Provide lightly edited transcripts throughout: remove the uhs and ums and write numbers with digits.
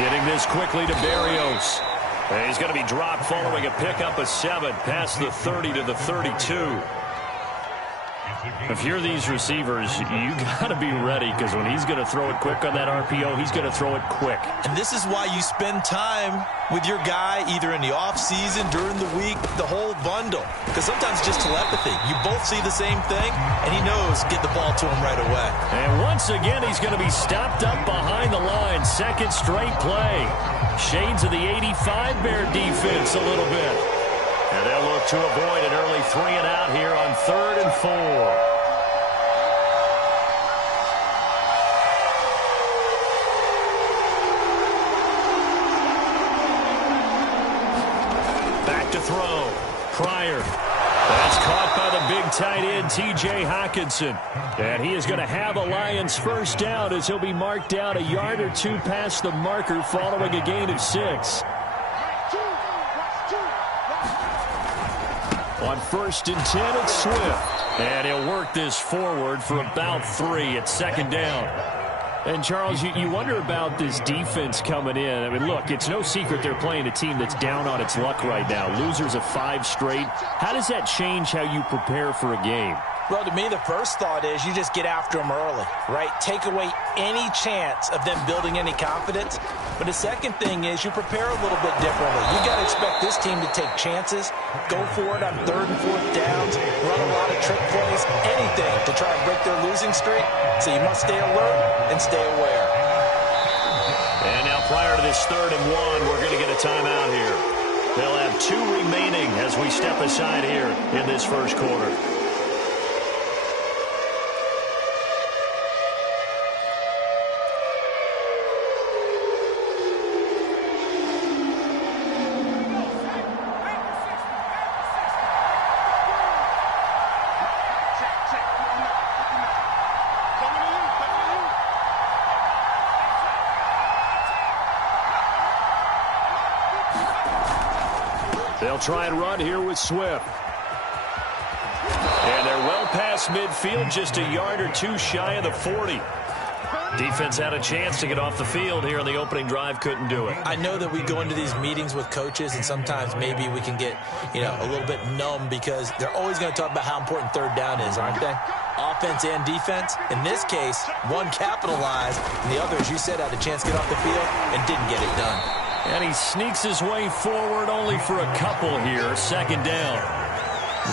Getting this quickly to Berrios. And he's going to be dropped following a pickup of 7 past the 30 to the 32. If you're these receivers, you got to be ready, because when he's going to throw it quick on that RPO, he's going to throw it quick. And this is why you spend time with your guy either in the offseason, during the week, the whole bundle. Because sometimes it's just telepathy. You both see the same thing, and he knows get the ball to him right away. And once again, he's going to be stopped up behind the line. Second straight play. Shades of the 85 Bear defense a little bit. And they'll look to avoid an early 3-and-out here on 3rd and 4. Back to throw. Pryor. That's caught by the big tight end, T.J. Hockenson. And he is going to have a Lions first down as he'll be marked down a yard or 2 past the marker following a gain of 6. On 1st and 10, it's Swift. And he'll work this forward for about 3 at 2nd down. And, Charles, you wonder about this defense coming in. I mean, look, it's no secret they're playing a team that's down on its luck right now. Losers of 5 straight. How does that change how you prepare for a game? Well, to me, the first thought is you just get after them early, right? Take away any chance of them building any confidence. But the second thing is you prepare a little bit differently. You got to expect this team to take chances, go for it on 3rd and 4th downs, run a lot of trick plays, anything to try and break their losing streak. So you must stay alert and stay aware. And now prior to this 3rd and 1, we're going to get a timeout here. They'll have 2 remaining as we step aside here in this first quarter. They'll try and run here with Swift. And they're well past midfield, just a yard or 2 shy of the 40. Defense had a chance to get off the field here on the opening drive, couldn't do it. I know that we go into these meetings with coaches, and sometimes maybe we can get, a little bit numb because they're always going to talk about how important 3rd down is, aren't they? Offense and defense. In this case, one capitalized, and the other, as you said, had a chance to get off the field and didn't get it done. And he sneaks his way forward only for a couple here. 2nd down.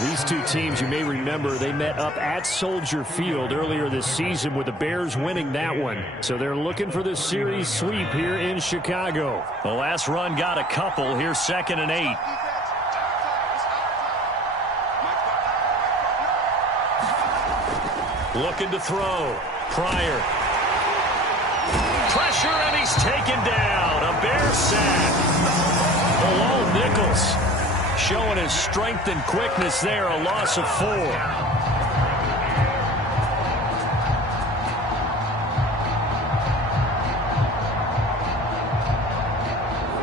These two teams, you may remember, they met up at Soldier Field earlier this season with the Bears winning that one. So they're looking for the series sweep here in Chicago. The last run got a couple. Here's 2nd and 8. Looking to throw. Pryor. Pressure, and he's taken down. A Bear sack. Malone Nichols showing his strength and quickness there. A loss of 4.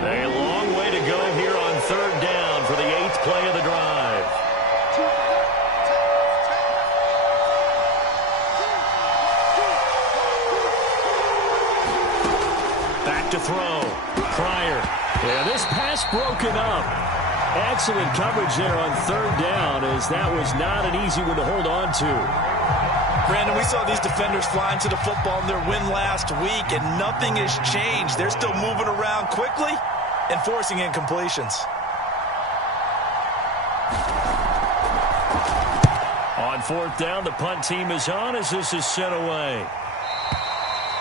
A long way to go here on 3rd down for the 8th play of the drive. Back to throw. Pryor. Yeah, this pass broken up. Excellent coverage there on 3rd down, as that was not an easy one to hold on to. Brandon, we saw these defenders flying to the football in their win last week, and nothing has changed. They're still moving around quickly and forcing incompletions. On 4th down, the punt team is on as this is sent away.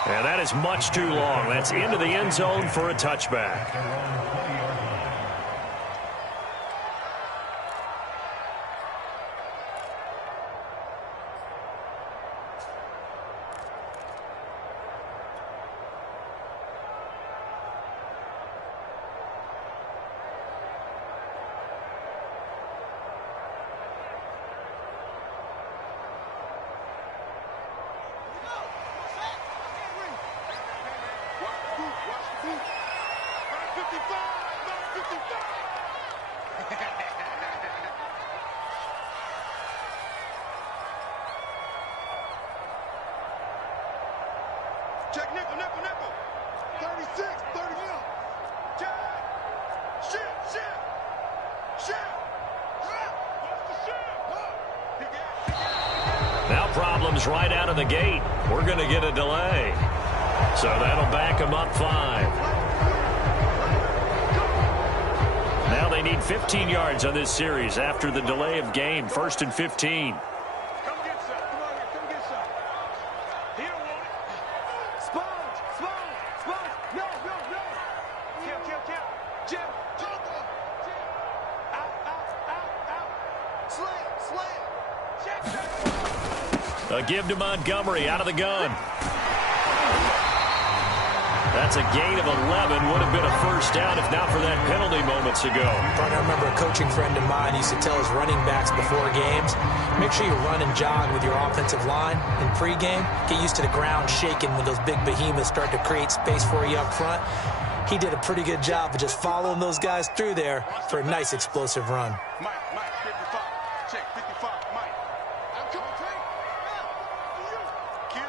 And that is much too long. That's into the end zone for a touchback. Now problems right out of the gate. We're going to get a delay. So that'll back them up 5. Now they need 15 yards on this series after the delay of game. 1st and 15. A give to Montgomery out of the gun. That's a gain of 11. Would have been a first down if not for that penalty moments ago. I remember a coaching friend of mine used to tell his running backs before games, make sure you run and jog with your offensive line in pregame. Get used to the ground shaking when those big behemoths start to create space for you up front. He did a pretty good job of just following those guys through there for a nice explosive run. Mike, 55. Check, 55, Mike. I'm coming, Trey. Kill.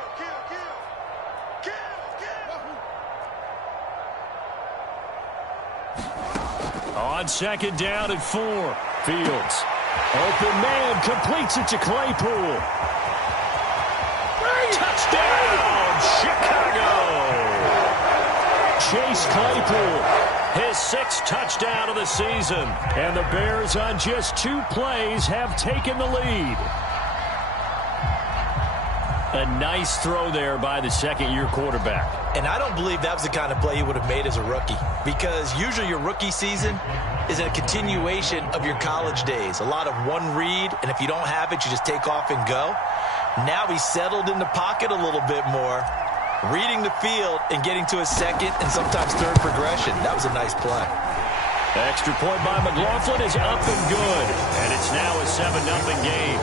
On 2nd down and 4. Fields. Open man completes it to Claypool. Touchdown, Chicago. Chase Claypool, his 6th touchdown of the season. And the Bears on just 2 plays have taken the lead. A nice throw there by the second-year quarterback. And I don't believe that was the kind of play he would have made as a rookie, because usually your rookie season is a continuation of your college days. A lot of one read, and if you don't have it, you just take off and go. Now he's settled in the pocket a little bit more, reading the field and getting to his 2nd and sometimes 3rd progression. That was a nice play. Extra point by McLaughlin is up and good, and it's now a 7-0 game.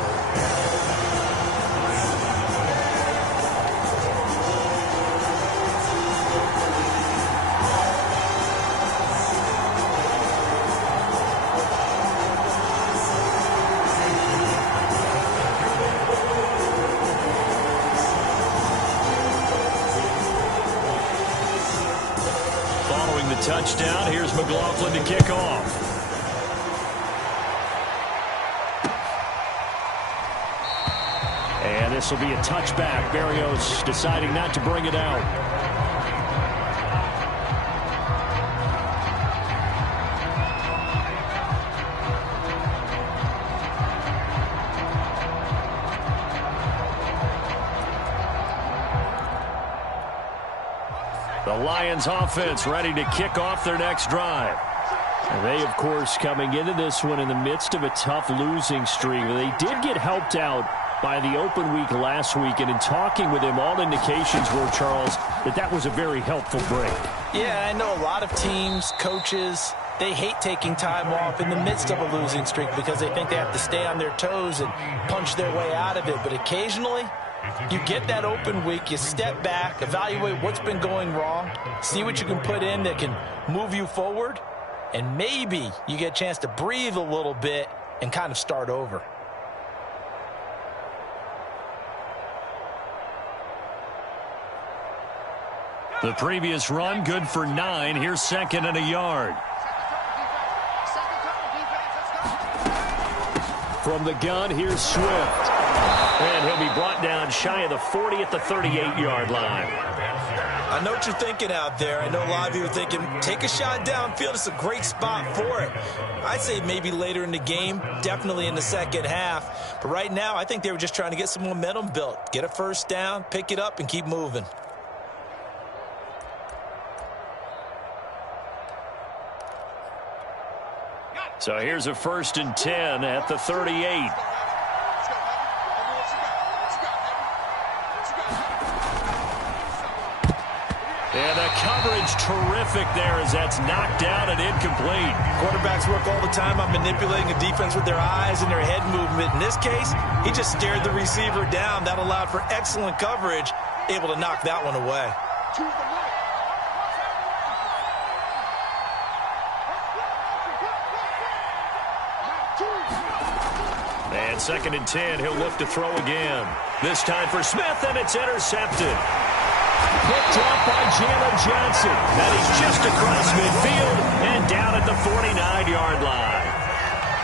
Touchdown. Here's McLaughlin to kick off. And this will be a touchback. Berrios deciding not to bring it out. The Lions offense ready to kick off their next drive. And they, of course, coming into this one in the midst of a tough losing streak. They did get helped out by the open week last week, and in talking with him, all indications were, Charles, that was a very helpful break. Yeah, I know a lot of teams, coaches, they hate taking time off in the midst of a losing streak because they think they have to stay on their toes and punch their way out of it. But occasionally, you get that open week, you step back, evaluate what's been going wrong, see what you can put in that can move you forward, and maybe you get a chance to breathe a little bit and kind of start over. The previous run, good for 9. Here's 2nd and a yard. From the gun, here's Swift. And he'll be brought down shy of the 40 at the 38-yard line. I know what you're thinking out there. I know a lot of you are thinking, take a shot downfield. It's a great spot for it. I'd say maybe later in the game, definitely in the 2nd half. But right now, I think they were just trying to get some momentum built. Get a first down, pick it up, and keep moving. So here's a 1st and 10 at the 38. And the coverage terrific there as that's knocked down and incomplete. Quarterbacks work all the time on manipulating a defense with their eyes and their head movement. In this case, he just stared the receiver down. That allowed for excellent coverage, able to knock that one away. And 2nd and 10, he'll look to throw again. This time for Smith, and it's intercepted. Picked up by Jalen Johnson. And he's just across midfield and down at the 49-yard line.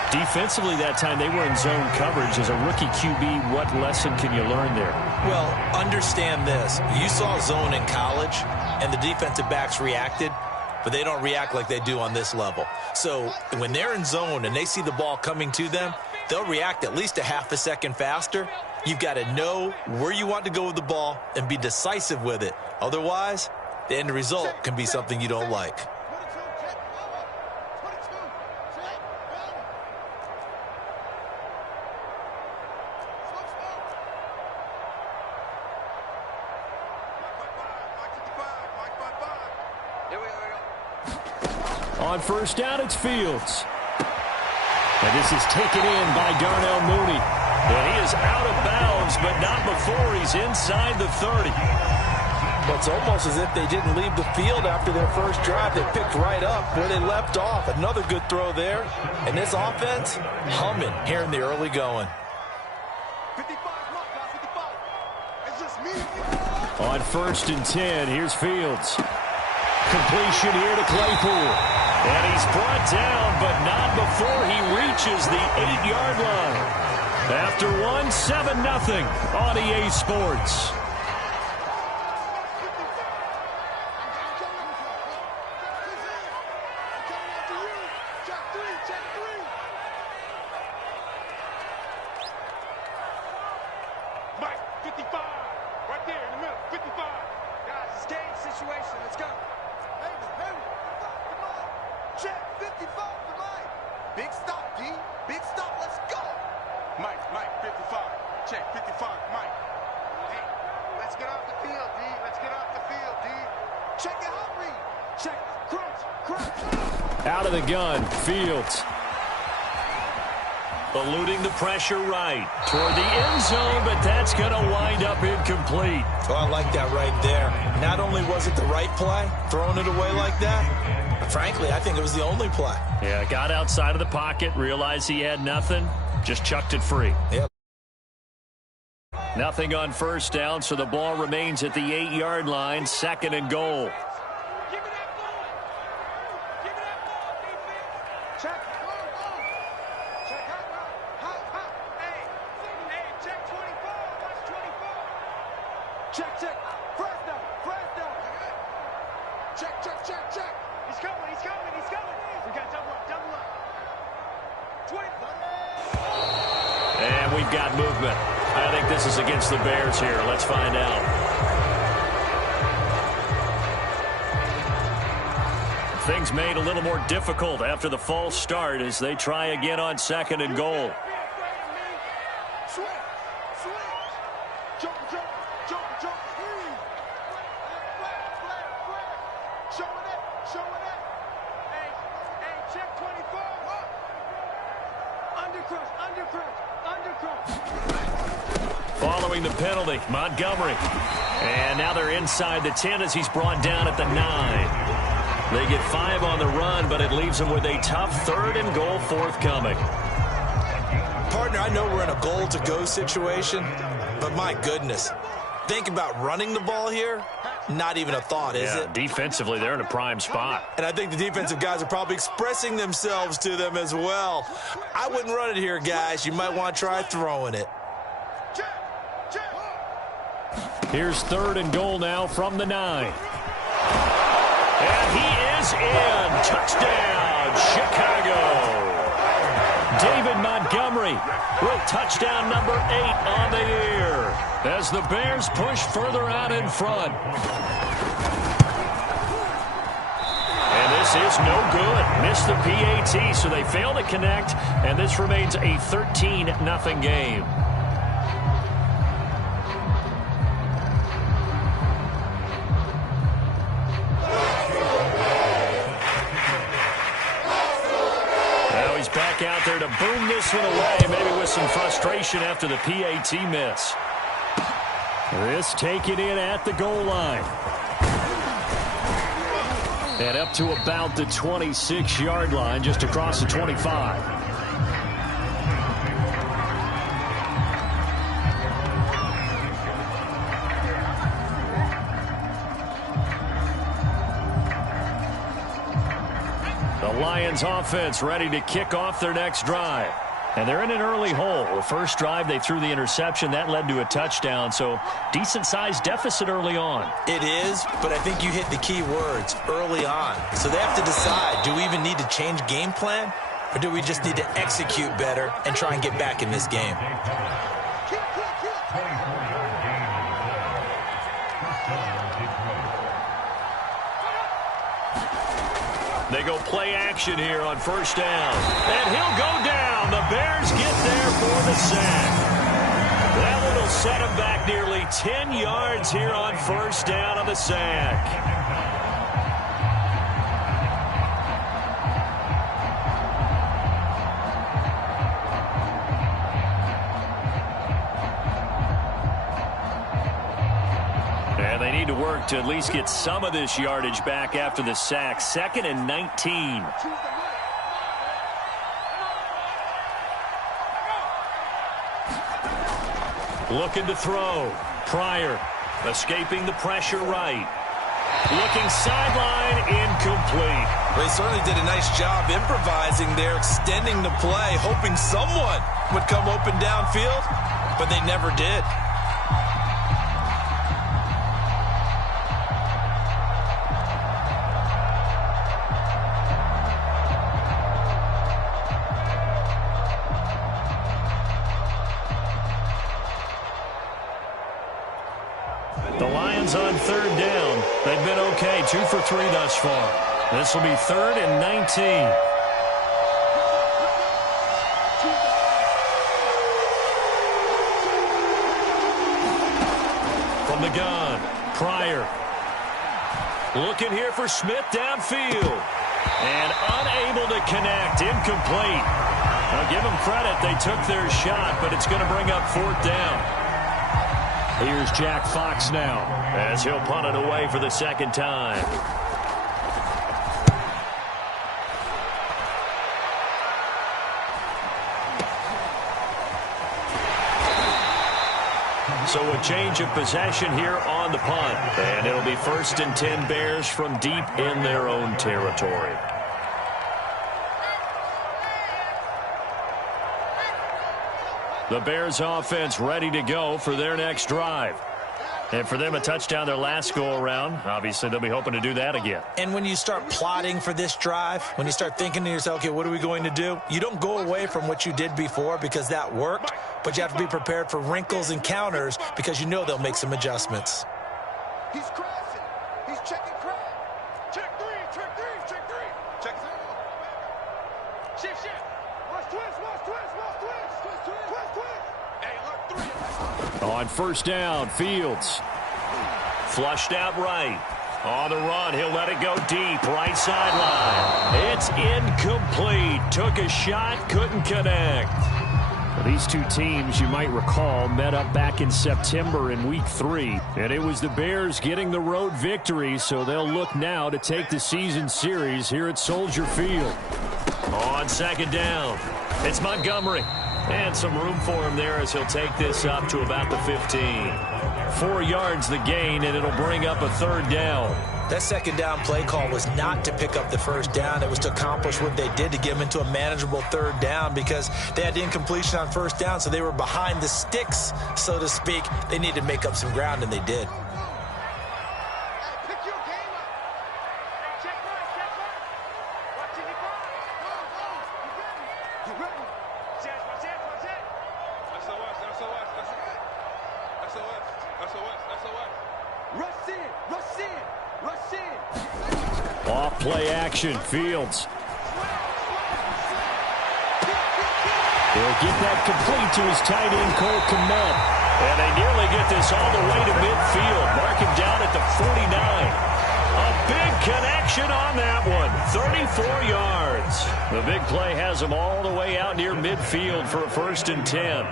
Defensively that time, they were in zone coverage. As a rookie QB, what lesson can you learn there? Well, understand this. You saw zone in college, and the defensive backs reacted, but they don't react like they do on this level. So when they're in zone and they see the ball coming to them, they'll react at least a half a second faster. You've got to know where you want to go with the ball and be decisive with it. Otherwise, the end result can be something you don't like. On first down, it's Fields. And this is taken in by Darnell Mooney. And he is out of bounds, but not before he's inside the 30. Well, it's almost as if they didn't leave the field after their first drive. They picked right up where they left off. Another good throw there. And this offense, humming here in the early going. 55, it's just me. On first and 10, here's Fields. Completion here to Claypool. And he's brought down, but not before he reaches the 8-yard line. After one, 7-0 on EA Sports. Mike, 55, right there in the middle, 55. Guys, it's game situation, let's go. Hey, come on. Check, 55 for Mike. Big stop, D. Big stop, let's go. Mike, 55. Check, 55, Mike. Hey, let's get off the field, D. Let's get off the field, D. Check it out, read. Check, crunch. Out of the gun, Fields. Eluding the pressure right toward the end zone, but that's going to wind up incomplete. Oh, I like that right there. Not only was it the right play, throwing it away like that, but frankly, I think it was the only play. Yeah, got outside of the pocket, realized he had nothing, just chucked it free. Yep. Nothing on first down, so the ball remains at the 8-yard line, 2nd and goal. Give me that ball. Give me that ball, defense. Check. Check. Hey, check 24. Watch 24. Check. First down. Check. He's coming. We got double up. 20. And we've got movement. I think this is against the Bears here. Let's find out. Things made a little more difficult after the false start as they try again on 2nd and goal. Swing. Jump. Showing it. Hey, check 24. Undercross. Following the penalty, Montgomery. And now they're inside the 10 as he's brought down at the 9. They get 5 on the run, but it leaves them with a tough 3rd and goal forthcoming. Partner, I know we're in a goal-to-go situation, but my goodness. Think about running the ball here. Not even a thought, is it? Defensively, they're in a prime spot. And I think the defensive guys are probably expressing themselves to them as well. I wouldn't run it here, guys. You might want to try throwing it. Here's 3rd and goal now from the 9. And he is in. Touchdown, Chicago. David Montgomery with touchdown number 8 on the year as the Bears push further out in front. And this is no good. Missed the PAT, so they fail to connect, and this remains a 13-0 game. Back out there to boom this one away, maybe with some frustration after the PAT miss. This taken in at the goal line. And up to about the 26-yard line, just across the 25. Lions offense ready to kick off their next drive. And they're in an early hole. The first drive, they threw the interception. That led to a touchdown, so decent-sized deficit early on. It is, but I think you hit the key words, early on. So they have to decide, do we even need to change game plan, or do we just need to execute better and try and get back in this game? They go play action here on first down. And he'll go down. The Bears get there for the sack. That one will set him back nearly 10 yards here on first down on the sack. They need to work to at least get some of this yardage back after the sack. 2nd and 19. Looking to throw. Pryor escaping the pressure right. Looking sideline, incomplete. Well, he certainly did a nice job improvising there, extending the play, hoping someone would come open downfield, but they never did. The Lions on 3rd down. They've been okay, 2 for 3 thus far. This will be 3rd and 19. From the gun, Pryor. Looking here for Smith downfield. And unable to connect, incomplete. Now give them credit, they took their shot, but it's going to bring up 4th down. Here's Jack Fox now, as he'll punt it away for the 2nd time. So a change of possession here on the punt. And it'll be 1st and 10 Bears from deep in their own territory. The Bears offense ready to go for their next drive. And for them, a touchdown their last go-around. Obviously, they'll be hoping to do that again. And when you start plotting for this drive, when you start thinking to yourself, okay, what are we going to do? You don't go away from what you did before because that worked, but you have to be prepared for wrinkles and counters because you know they'll make some adjustments. He's crashing. He's checking crash. Check 3, check 3, check 3. Check 0. Shift, shift. Watch twist, watch twist, watch twist. Twist, twist, twist, twist. Hey, look, 3. On first down, Fields. Flushed out right. On the run, he'll let it go deep. Right sideline. It's incomplete. Took a shot, couldn't connect. Well, these two teams, you might recall, met up back in September in Week 3. And it was the Bears getting the road victory, so they'll look now to take the season series here at Soldier Field. On 2nd down, it's Montgomery. And some room for him there as he'll take this up to about the 15. 4 yards the gain, and it'll bring up a 3rd down. That 2nd down play call was not to pick up the 1st down. It was to accomplish what they did to get them into a manageable 3rd down because they had incompletion on 1st down, so they were behind the sticks, so to speak. They needed to make up some ground, and they did. Off play action, Fields. He'll get that complete to his tight end, Cole Kmet. And they nearly get this all the way to midfield. Mark him down at the 49. A big connection on that one. 34 yards. The big play has him all the way out near midfield for a 1st and 10.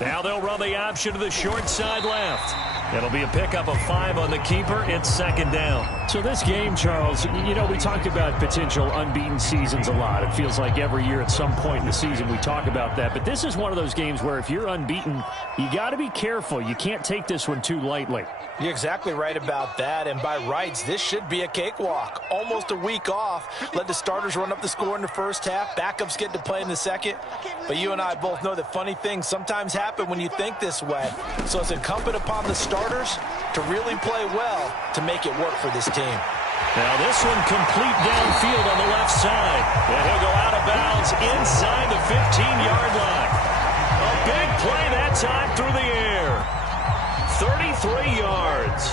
Now they'll run the option to the short side left. It'll be a pickup of 5 on the keeper. It's second down. So this game, Charles, you know, we talked about potential unbeaten seasons a lot. It feels like every year at some point in the season we talk about that. But this is one of those games where if you're unbeaten, you got to be careful. You can't take this one too lightly. You're exactly right about that, and by rights, this should be a cakewalk. Almost a week off. Let the starters run up the score in the first half. Backups get to play in the second. But you and I both know that funny things sometimes happen when you think this way. So it's incumbent upon the starters to really play well to make it work for this team. Now this one complete downfield on the left side. And he'll go out of bounds inside the 15-yard line. A big play that time through the air. 33 yards.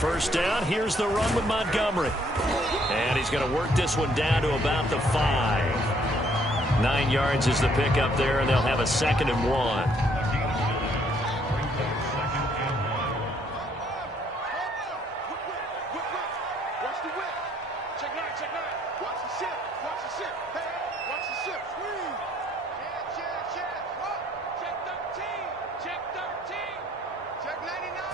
First down, here's the run with Montgomery. And he's going to work this one down to about the 5. 9 yards is the pickup there, and they'll have a 2nd and 1. Watch the whip. Check 9, check 9. Watch the ship. Watch the ship. Hey, watch the ship. Squeeze. Check. Check 13. Check 13. Check 99.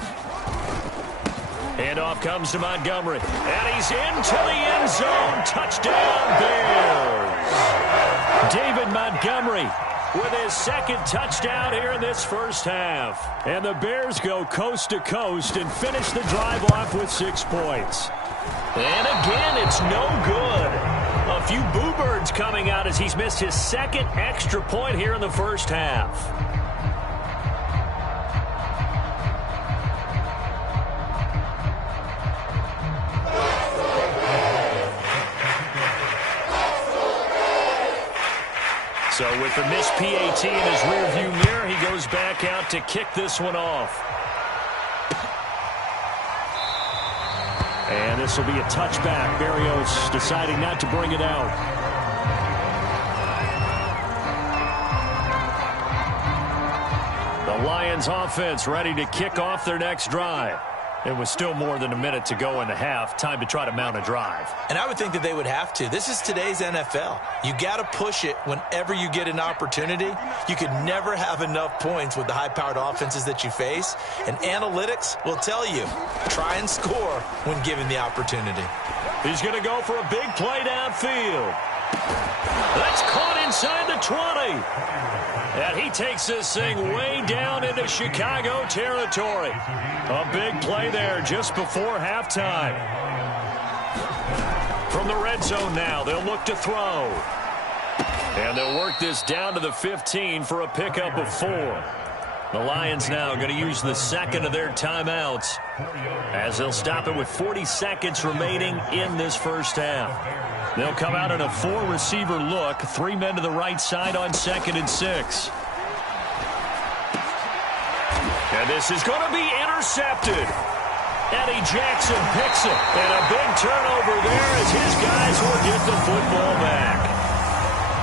Handoff comes to Montgomery. And he's into the end zone. Touchdown, Bears. David Montgomery with his 2nd touchdown here in this first half. And the Bears go coast to coast and finish the drive off with 6 points. And again, it's no good. A few boo birds coming out as he's missed his 2nd extra point here in the first half. So with the missed PAT in his rearview mirror, he goes back out to kick this one off. And this will be a touchback. Berrios deciding not to bring it out. The Lions offense ready to kick off their next drive. And with still more than a minute to go in the half, time to try to mount a drive. And I would think that they would have to. This is today's NFL. You got to push it whenever you get an opportunity. You could never have enough points with the high-powered offenses that you face. And analytics will tell you, try and score when given the opportunity. He's going to go for a big play downfield. That's caught inside the 20. And he takes this thing way down into Chicago territory. A big play there just before halftime. From the red zone now, they'll look to throw. And they'll work this down to the 15 for a pickup of 4. The Lions now going to use the 2nd of their timeouts as they'll stop it with 40 seconds remaining in this first half. They'll come out in a 4-receiver look. 3 men to the right side on 2nd and 6. And this is going to be intercepted. Eddie Jackson picks it. And a big turnover there as his guys will get the football back.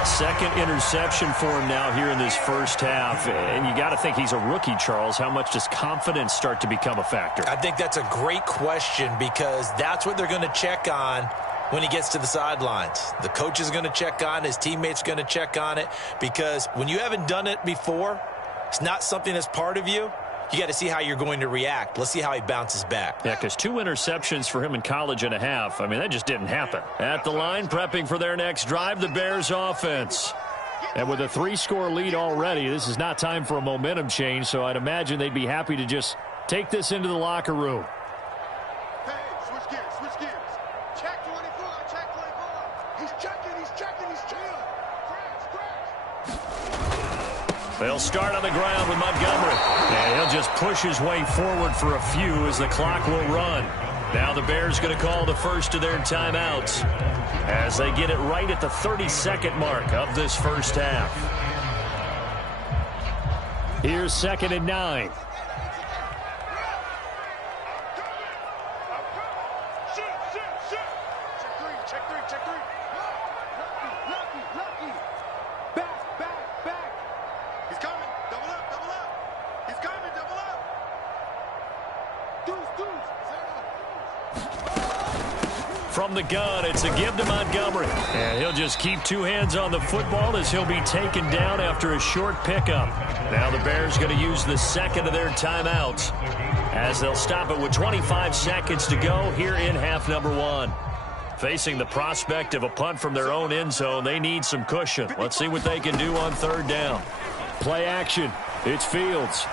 2nd interception for him now here in this first half. And you got to think he's a rookie, Charles. How much does confidence start to become a factor? I think that's a great question because that's what they're going to check on when he gets to the sidelines. The coach is going to check on it. His teammates going to check on it because when you haven't done it before, it's not something that's part of you. You got to see how you're going to react. Let's see how he bounces back. Yeah, because 2 interceptions for him in college and a half. I mean, that just didn't happen. At the line, prepping for their next drive, the Bears offense. And with a 3-score lead already, this is not time for a momentum change, so I'd imagine they'd be happy to just take this into the locker room. Hey, switch gears, switch gears. Check 24, check 24. He's checking, he's chilling. Crash. They'll start on the ground with Montgomery. And he'll just push his way forward for a few as the clock will run. Now the Bears going to call the first of their timeouts as they get it right at the 30-second mark of this first half. Here's 2nd and 9. Check three. Lucky. Back. from the gun. It's a give to Montgomery. And he'll just keep two hands on the football as he'll be taken down after a short pickup. Now the Bears going to use the second of their timeouts as they'll stop it with 25 seconds to go here in half number one. Facing the prospect of a punt from their own end zone, they need some cushion. Let's see what they can do on third down. Play action. It's Fields.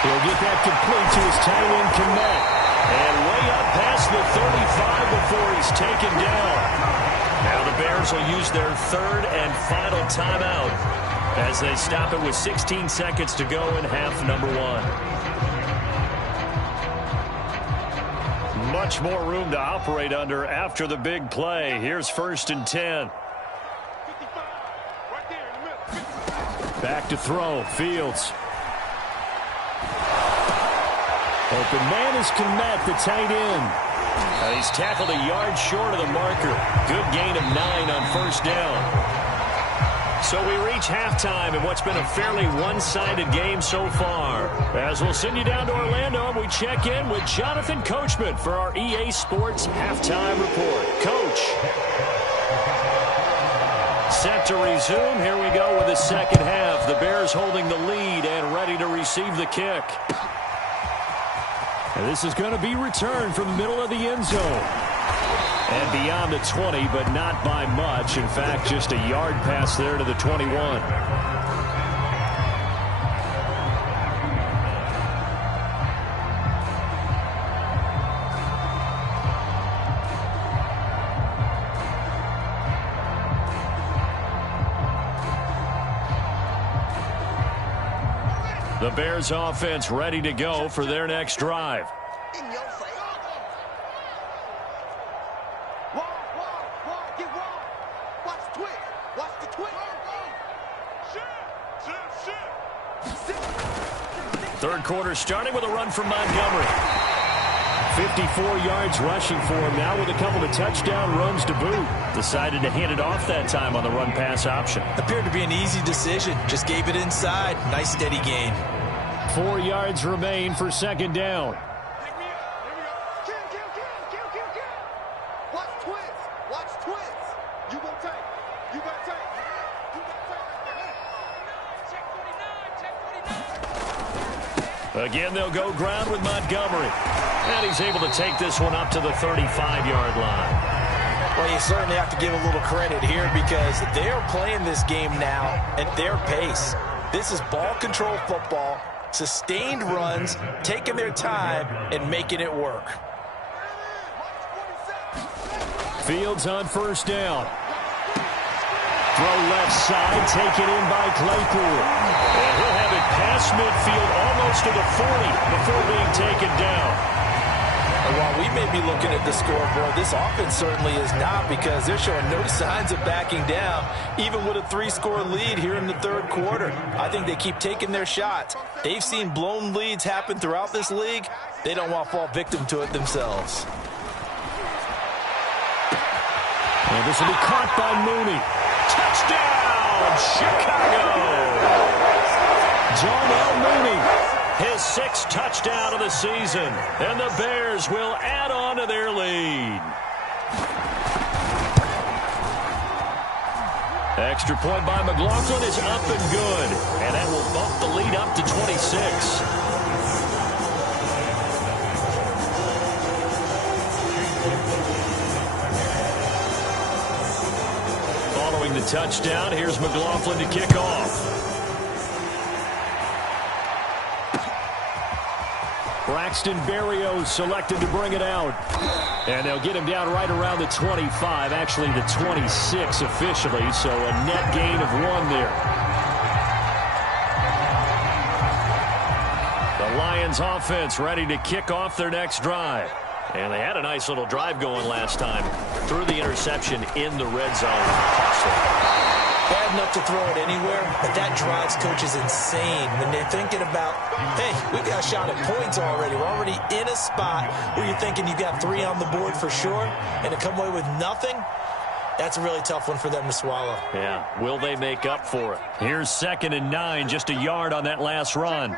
He'll get that complete to his tight end, Kmet. And way up past the 35 before he's taken down. Now the Bears will use their third and final timeout as they stop it with 16 seconds to go in half number one. Much more room to operate under after the big play. Here's 1st and 10. Back to throw. Fields. Open man is Kmet, the tight end. He's tackled a yard short of the marker. Good gain of 9 on first down. So we reach halftime in what's been a fairly one-sided game so far. As we'll send you down to Orlando, and we check in with Jonathan Coachman for our EA Sports Halftime Report. Coach. Set to resume. Here we go with the second half. The Bears holding the lead and ready to receive the kick. And this is going to be returned from the middle of the end zone. And beyond the 20, but not by much. In fact, just a yard pass there to the 21. The Bears offense ready to go for their next drive. Third quarter starting with a run from Montgomery. 54 yards rushing for him now with a couple of touchdown runs to boot. Decided to hand it off that time on the run-pass option. Appeared to be an easy decision. Just gave it inside. Nice steady gain. 4 yards remain for second down. Watch twins. Watch twins. You gonna take. You gonna take. You gonna take. Again, they'll go ground with Montgomery. And he's able to take this one up to the 35-yard line. Well, you certainly have to give a little credit here because they're playing this game now at their pace. This is ball control football, sustained runs, taking their time, and making it work. Fields on first down. Throw left side, taken in by Claypool. And he'll have it past midfield almost to the 40 before being taken down. And while we may be looking at the scoreboard, this offense certainly is not because they're showing no signs of backing down, even with a 3-score lead here in the third quarter. I think they keep taking their shots. They've seen blown leads happen throughout this league. They don't want to fall victim to it themselves. And this will be caught by Mooney. Touchdown, Chicago! Darnell Mooney, his 6th touchdown of the season. And the Bears will add on to their lead. Extra point by McLaughlin is up and good. And that will bump the lead up to 26. Following the touchdown, here's McLaughlin to kick off. Braxton Berrios selected to bring it out. And they'll get him down right around the 25, actually the 26 officially, so a net gain of 1 there. The Lions offense ready to kick off their next drive. And they had a nice little drive going last time. Threw the interception in the red zone. Bad enough to throw it anywhere, but that drives coaches insane when they're thinking about, hey, we've got a shot at points already. We're already in a spot where you're thinking you've got 3 on the board for sure, and to come away with nothing, that's a really tough one for them to swallow. Yeah, will they make up for it? Here's 2nd and 9, just a yard on that last run.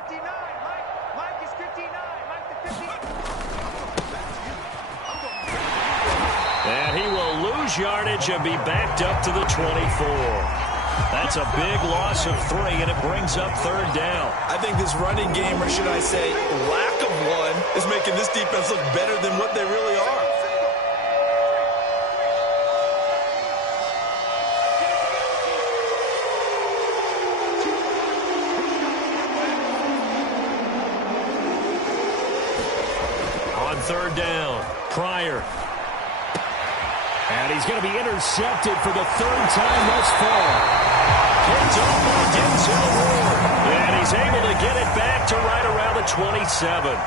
lose yardage and be backed up to the 24. That's a big loss of 3, and it brings up 3rd down. I think this running game, or should I say lack of one, is making this defense look better than what they really are. On 3rd down, Pryor. And he's going to be intercepted for the 3rd time thus far. Picked off by Denzel Ward. And he's able to get it back to right around the 27.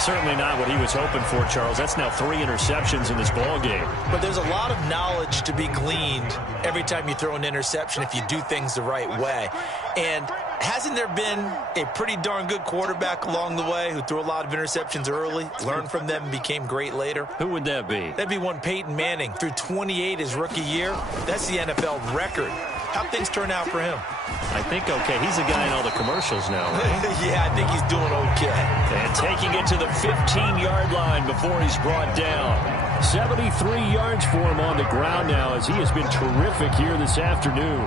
Certainly not what he was hoping for, Charles. That's now 3 interceptions in this ball game. But there's a lot of knowledge to be gleaned every time you throw an interception if you do things the right way. And hasn't there been a pretty darn good quarterback along the way who threw a lot of interceptions early, learned from them, and became great later? Who would that be? That'd be one Peyton Manning. Threw 28 his rookie year. That's the NFL record. How'd things turn out for him? I think okay. He's a guy in all the commercials now, right? Yeah, I think he's doing okay. And taking it to the 15-yard line before he's brought down. 73 yards for him on the ground now as he has been terrific here this afternoon.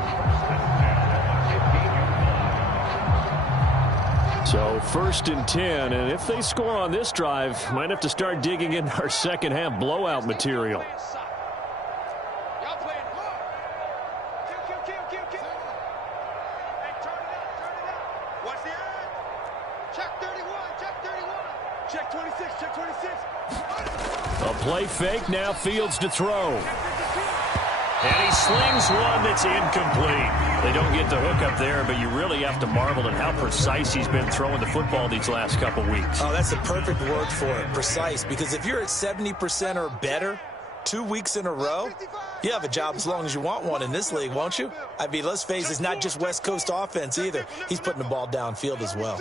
So 1st and 10, and if they score on this drive, might have to start digging in our second half blowout material. A play fake, now Fields to throw. And he slings one that's incomplete. They don't get the hook up there, but you really have to marvel at how precise he's been throwing the football these last couple weeks. Oh, that's the perfect word for it, precise. Because if you're at 70% or better 2 weeks in a row, you have a job as long as you want one in this league, won't you? I mean, let's face it, it's not just West Coast offense either. He's putting the ball downfield as well.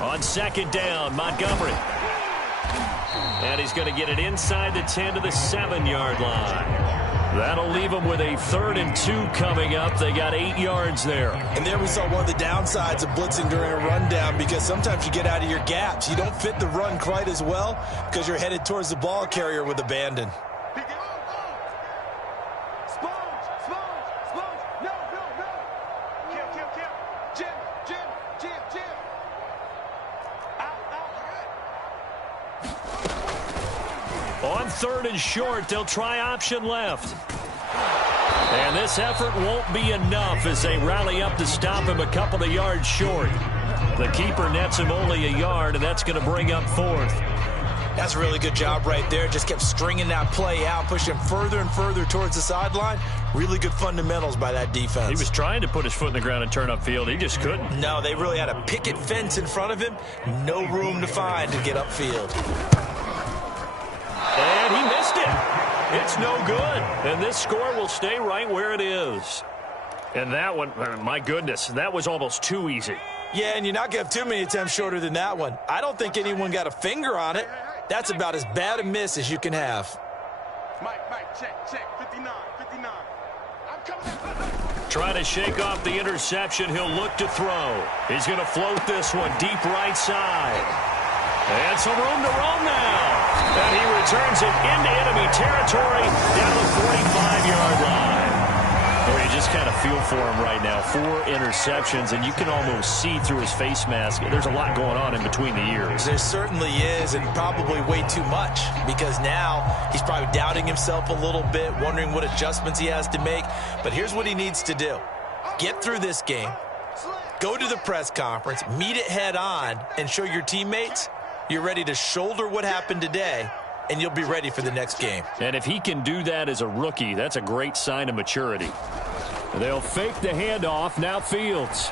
On 2nd down, Montgomery. And he's going to get it inside the 10 to the 7-yard line. That'll leave them with a 3rd and 2 coming up. They got 8 yards there. And there we saw one of the downsides of blitzing during a rundown, because sometimes you get out of your gaps. You don't fit the run quite as well because you're headed towards the ball carrier with abandon. On 3rd and short, they'll try option left. And this effort won't be enough as they rally up to stop him a couple of yards short. The keeper nets him only a yard, and that's going to bring up 4th. That's a really good job right there. Just kept stringing that play out, pushing him further and further towards the sideline. Really good fundamentals by that defense. He was trying to put his foot in the ground and turn upfield. He just couldn't. No, they really had a picket fence in front of him. No room to find to get upfield. And he missed it. It's no good. And this score will stay right where it is. And that one, my goodness, that was almost too easy. Yeah, and you're not going to have too many attempts shorter than that one. I don't think anyone got a finger on it. That's about as bad a miss as you can have. Mike, check, 59. I'm coming. Trying to shake off the interception. He'll look to throw. He's going to float this one deep right side. And some room to roam now. And he returns it into enemy territory down the 45-yard line. Well, you just kind of feel for him right now. 4 interceptions, and you can almost see through his face mask. There's a lot going on in between the ears. There certainly is, and probably way too much, because now he's probably doubting himself a little bit, wondering what adjustments he has to make. But here's what he needs to do. Get through this game, go to the press conference, meet it head on, and show your teammates you're ready to shoulder what happened today, and you'll be ready for the next game. And if he can do that as a rookie, that's a great sign of maturity. They'll fake the handoff. Now Fields.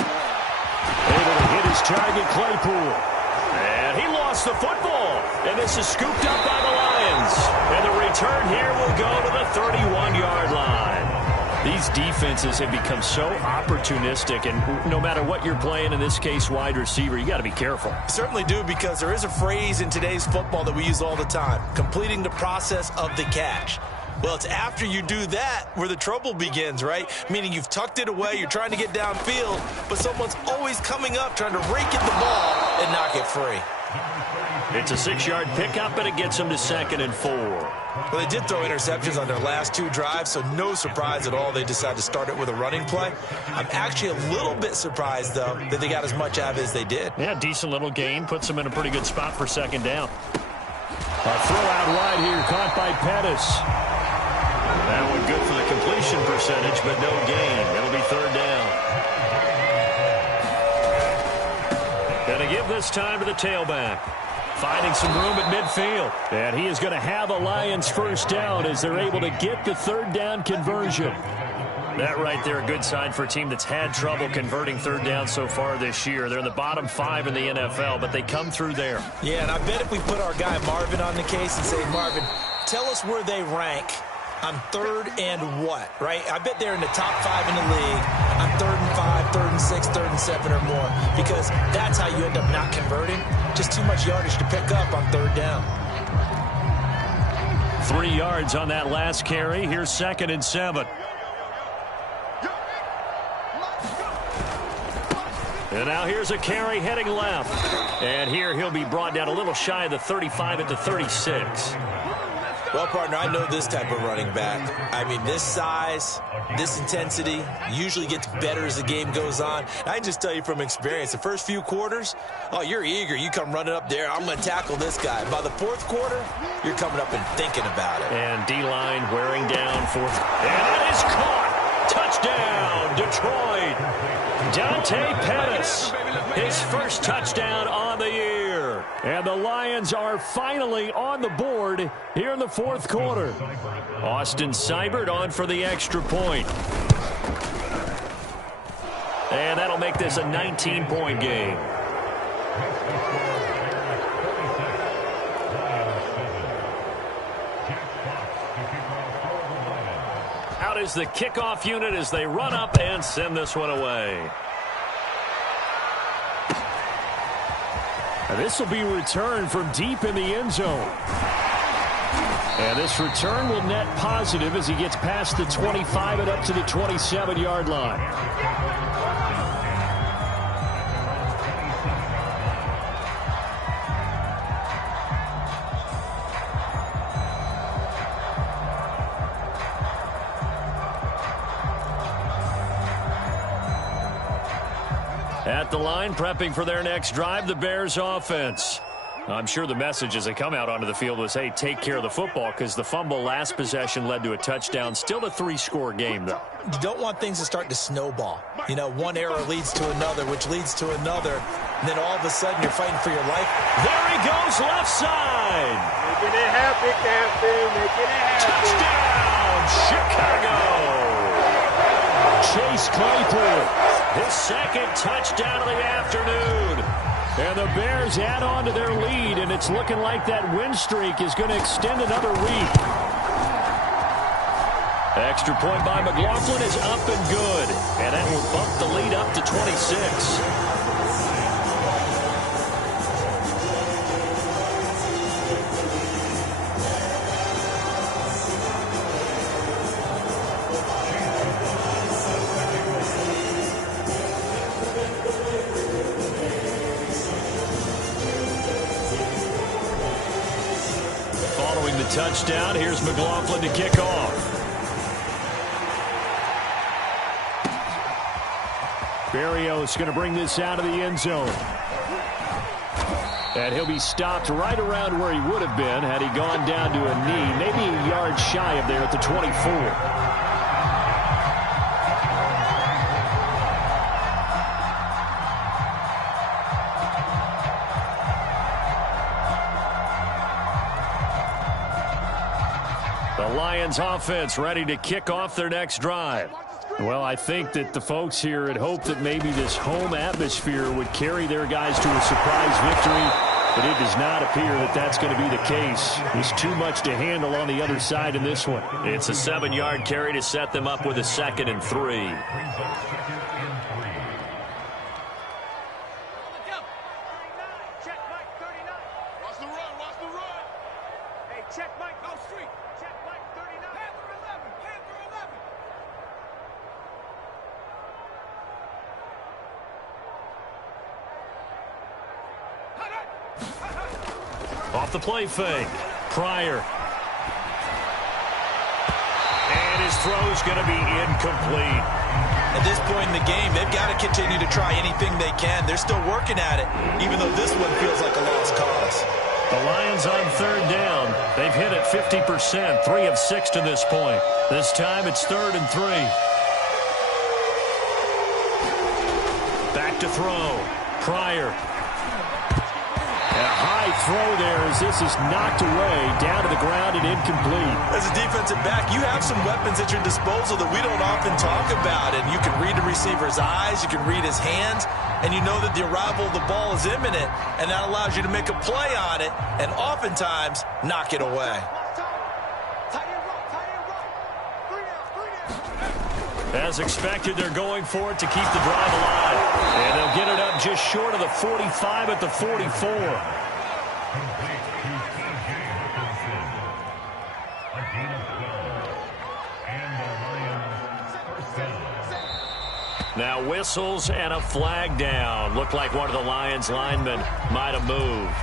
Able to hit his target, Claypool. And he lost the football. And this is scooped up by the Lions. And the return here will go to the 31-yard line. These defenses have become so opportunistic, and no matter what you're playing, in this case wide receiver, you got to be careful. Certainly do, because there is a phrase in today's football that we use all the time, completing the process of the catch. Well, it's after you do that where the trouble begins, right? Meaning you've tucked it away, you're trying to get downfield, but someone's always coming up trying to rake at the ball and knock it free. It's a 6-yard pickup, and it gets them to 2nd and 4. Well, they did throw interceptions on their last 2 drives, so no surprise at all they decided to start it with a running play. I'm actually a little bit surprised, though, that they got as much out of it as they did. Yeah, decent little gain. Puts them in a pretty good spot for 2nd down. A throw out wide here, caught by Pettis. That one good for the completion percentage, but no gain. It'll be 3rd down. Going to give this time to the tailback. Finding some room at midfield. And he is going to have a Lions 1st down as they're able to get the 3rd down conversion. That right there, a good sign for a team that's had trouble converting 3rd down so far this year. They're in the bottom 5 in the NFL, but they come through there. Yeah, and I bet if we put our guy Marvin on the case and say, Marvin, tell us where they rank on 3rd and what, right? I bet they're in the top 5 in the league on 3rd and 5, 3rd and 6, 3rd and 7 or more, because that's how you end up not converting. Just too much yardage to pick up on 3rd down. 3 yards on that last carry. Here's 2nd and 7. And now here's a carry heading left. And here he'll be brought down a little shy of the 35 at the 36. Well, partner, I know this type of running back. I mean, this size, this intensity usually gets better as the game goes on. I can just tell you from experience, the first few quarters, oh, you're eager. You come running up there, I'm going to tackle this guy. By the 4th quarter, you're coming up and thinking about it. And D-line wearing down 4th. And that is caught. Touchdown, Detroit. Dante Pettis, his 1st touchdown on the year. And the Lions are finally on the board here in the 4th quarter. Austin Seibert on for the extra point. And that'll make this a 19-point game. Out is the kickoff unit as they run up and send this one away. And this will be returned from deep in the end zone. And this return will net positive as he gets past the 25 and up to the 27-yard line. At the line, prepping for their next drive, the Bears offense. I'm sure the message as they come out onto the field was, hey, take care of the football, because the fumble last possession led to a touchdown. Still a 3-score game, though. You don't want things to start to snowball. You know, one error leads to another, which leads to another. And then all of a sudden, you're fighting for your life. There he goes, left side. Making it happen, Captain. Making it happen. Touchdown, Chicago. Chase Claypool, his 2nd touchdown of the afternoon. And the Bears add on to their lead, and it's looking like that win streak is going to extend another week. Extra point by McLaughlin is up and good, and that will bump the lead up to 26. Touchdown. Here's McLaughlin to kick off. Berrios going to bring this out of the end zone. And he'll be stopped right around where he would have been had he gone down to a knee, maybe a yard shy of there at the 24. Lions offense ready to kick off their next drive. Well, I think that the folks here had hoped that maybe this home atmosphere would carry their guys to a surprise victory, but it does not appear that that's going to be the case. There's too much to handle on the other side in this one. It's a 7-yard carry to set them up with a 2nd and 3. Check Mike, no street. Check Mike, 39. Off the play fake. Pryor. And his throw's going to be incomplete. At this point in the game, they've got to continue to try anything they can. They're still working at it, even though this one feels like a lost cause. The Lions on third down. They've hit it 50%, 3 of 6 to this point. This time it's 3rd and 3. Back to throw. Pryor. And a high throw there as this is knocked away, down to the ground and incomplete. As a defensive back, you have some weapons at your disposal that we don't often talk about. And you can read the receiver's eyes, you can read his hands, and you know that the arrival of the ball is imminent, and that allows you to make a play on it and oftentimes knock it away. As expected, they're going for it to keep the drive alive. And they'll get it up just short of the 45 at the 44. Now whistles and a flag down. Looked like one of the Lions linemen might have moved.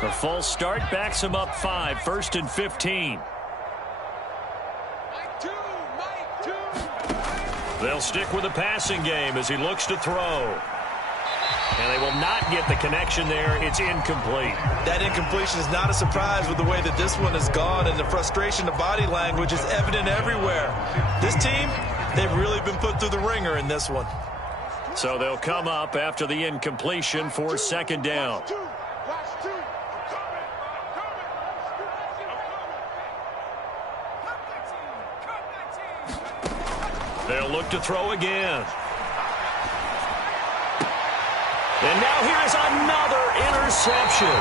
The false start backs him up 5, 1st and 15. They'll stick with the passing game as he looks to throw. And they will not get the connection there. It's incomplete. That incompletion is not a surprise with the way that this one has gone, and the frustration of body language is evident everywhere. This team, they've really been put through the ringer in this one. So they'll come up after the incompletion for 2nd down. They'll look to throw again. And now here's another interception.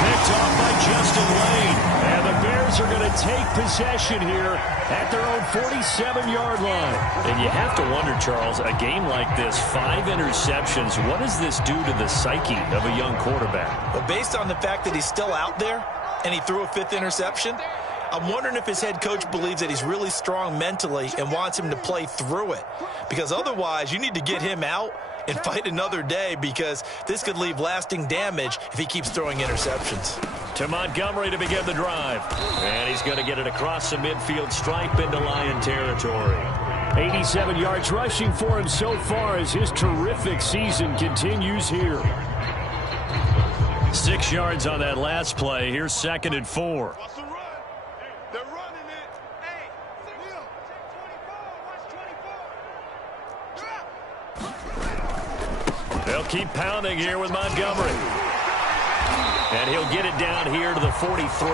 Picked off by Justin Lane. And the Bears are going to take possession here at their own 47-yard line. And you have to wonder, Charles, a game like this, 5 interceptions, what does this do to the psyche of a young quarterback? Well, based on the fact that he's still out there and he threw a 5th interception, I'm wondering if his head coach believes that he's really strong mentally and wants him to play through it. Because otherwise, you need to get him out and fight another day, because this could leave lasting damage if he keeps throwing interceptions. To Montgomery to begin the drive. And he's going to get it across the midfield stripe into Lion territory. 87 yards rushing for him so far as his terrific season continues here. 6 yards on that last play. Here's 2nd and 4. They'll keep pounding here with Montgomery. And he'll get it down here to the 43.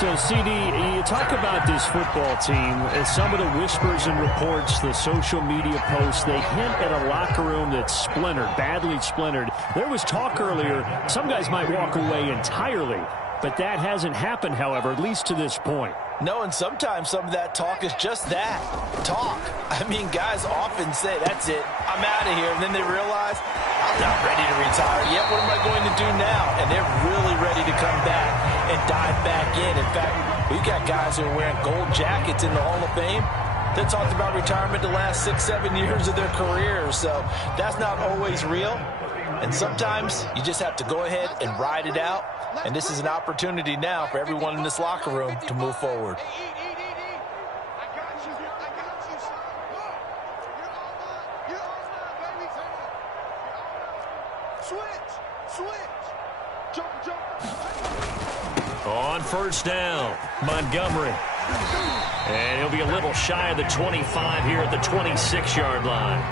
So, CD, you talk about this football team, and some of the whispers and reports, the social media posts, they hint at a locker room that's splintered, badly splintered. There was talk earlier, some guys might walk away entirely, but that hasn't happened, however, at least to this point. No, and sometimes some of that talk is just that, talk. I mean, guys often say, that's it, I'm out of here, and then they realize, I'm not ready to retire yet, what am I going to do now? And they're really ready to come back and dive back in. In fact, we've got guys who are wearing gold jackets in the Hall of Fame that talked about retirement the last 6-7 years of their careers, so that's not always real. And sometimes you just have to go ahead and ride it out. And this is an opportunity now for everyone in this locker room to move forward. On 1st down, Montgomery. And he'll be a little shy of the 25 here at the 26-yard line.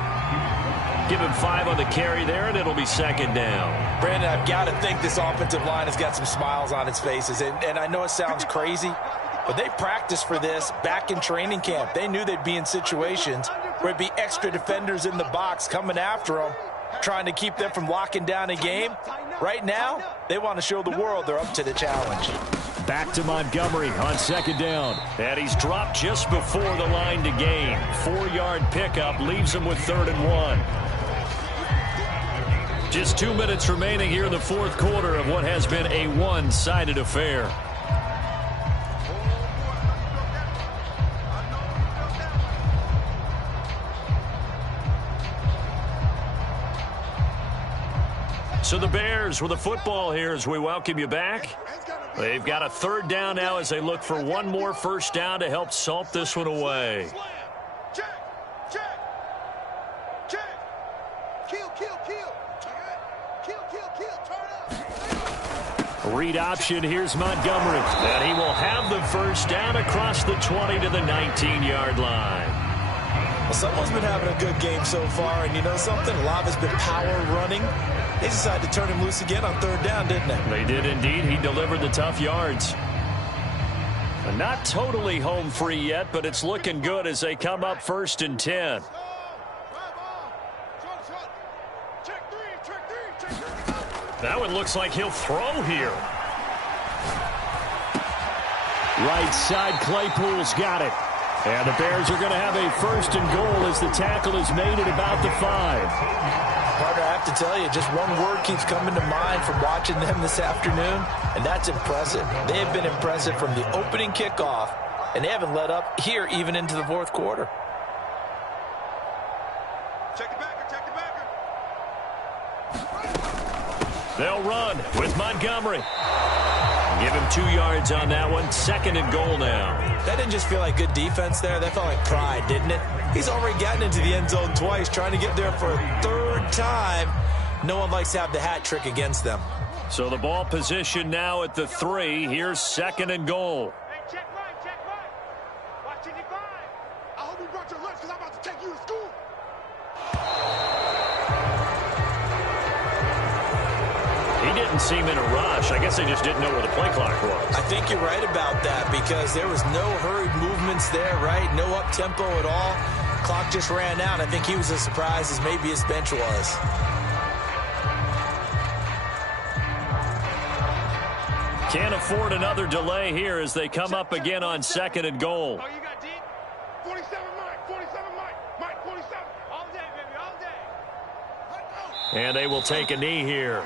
Give him 5 on the carry there, and it'll be 2nd down. Brandon, I've got to think this offensive line has got some smiles on its faces. And I know it sounds crazy, but they practiced for this back in training camp. They knew they'd be in situations where it'd be extra defenders in the box coming after them, trying to keep them from locking down a game. Right now, they want to show the world they're up to the challenge. Back to Montgomery on 2nd down. And he's dropped just before the line to gain. 4-yard pickup leaves him with 3rd and 1. Just 2 minutes remaining here in the fourth quarter of what has been a one-sided affair. So the Bears with the football here as we welcome you back. They've got a third down now as they look for one more first down to help salt this one away. Check. Kill. Turn up. Read option. Here's Montgomery. And he will have the first down across the 20 to the 19-yard line. Well, someone's been having a good game so far, and you know something? A lot has been power running. They decided to turn him loose again on third down, didn't they? They did indeed. He delivered the tough yards. Not totally home free yet, but it's looking good as they come up 1st and 10. That one looks like he'll throw here. Right side, Claypool's got it. And the Bears are going to have a 1st and goal as the tackle is made at about the 5. Partner, I have to tell you, just one word keeps coming to mind from watching them this afternoon, and that's impressive. They have been impressive from the opening kickoff, and they haven't let up here even into the fourth quarter. Check the backer. They'll run with Montgomery. Give him 2 yards on that one. 2nd and goal now. That didn't just feel like good defense there. That felt like pride, didn't it? He's already gotten into the end zone twice, trying to get there for a third time. No one likes to have the hat trick against them. So the ball position now at the 3. Here's 2nd and goal. Hey, check right. Watch it, I hope you brought your lunch because I'm about to take you to school. He didn't seem in a rush. I guess they just didn't know where the play clock was. I think you're right about that because there was no hurried movements there, right? No up-tempo at all. Clock just ran out. I think he was as surprised as maybe his bench was. Can't afford another delay here as they come up again on 2nd and goal. Oh, you got deep? 47 Mike, 47. All day, baby, all day. And they will take a knee here.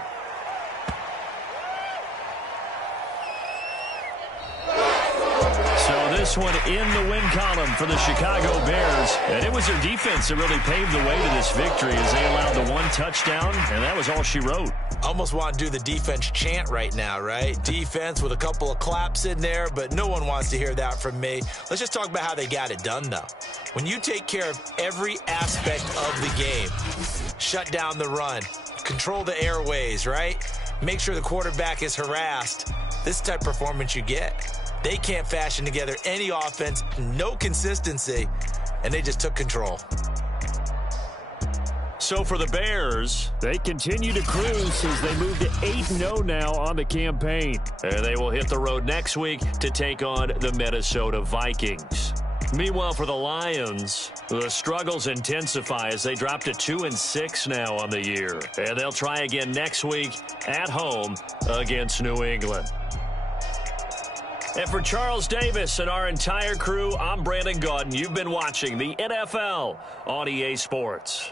So this one in the win column for the Chicago Bears. And it was their defense that really paved the way to this victory as they allowed the 1 touchdown, and that was all she wrote. Almost want to do the defense chant right now, right? Defense with a couple of claps in there, but no one wants to hear that from me. Let's just talk about how they got it done, though. When you take care of every aspect of the game, shut down the run, control the airways, right? Make sure the quarterback is harassed. This type of performance you get. They can't fashion together any offense, no consistency, and they just took control. So for the Bears, they continue to cruise as they move to 8-0 now on the campaign. And they will hit the road next week to take on the Minnesota Vikings. Meanwhile, for the Lions, the struggles intensify as they drop to 2-6 now on the year. And they'll try again next week at home against New England. And for Charles Davis and our entire crew, I'm Brandon Gaudin. You've been watching the NFL on EA Sports.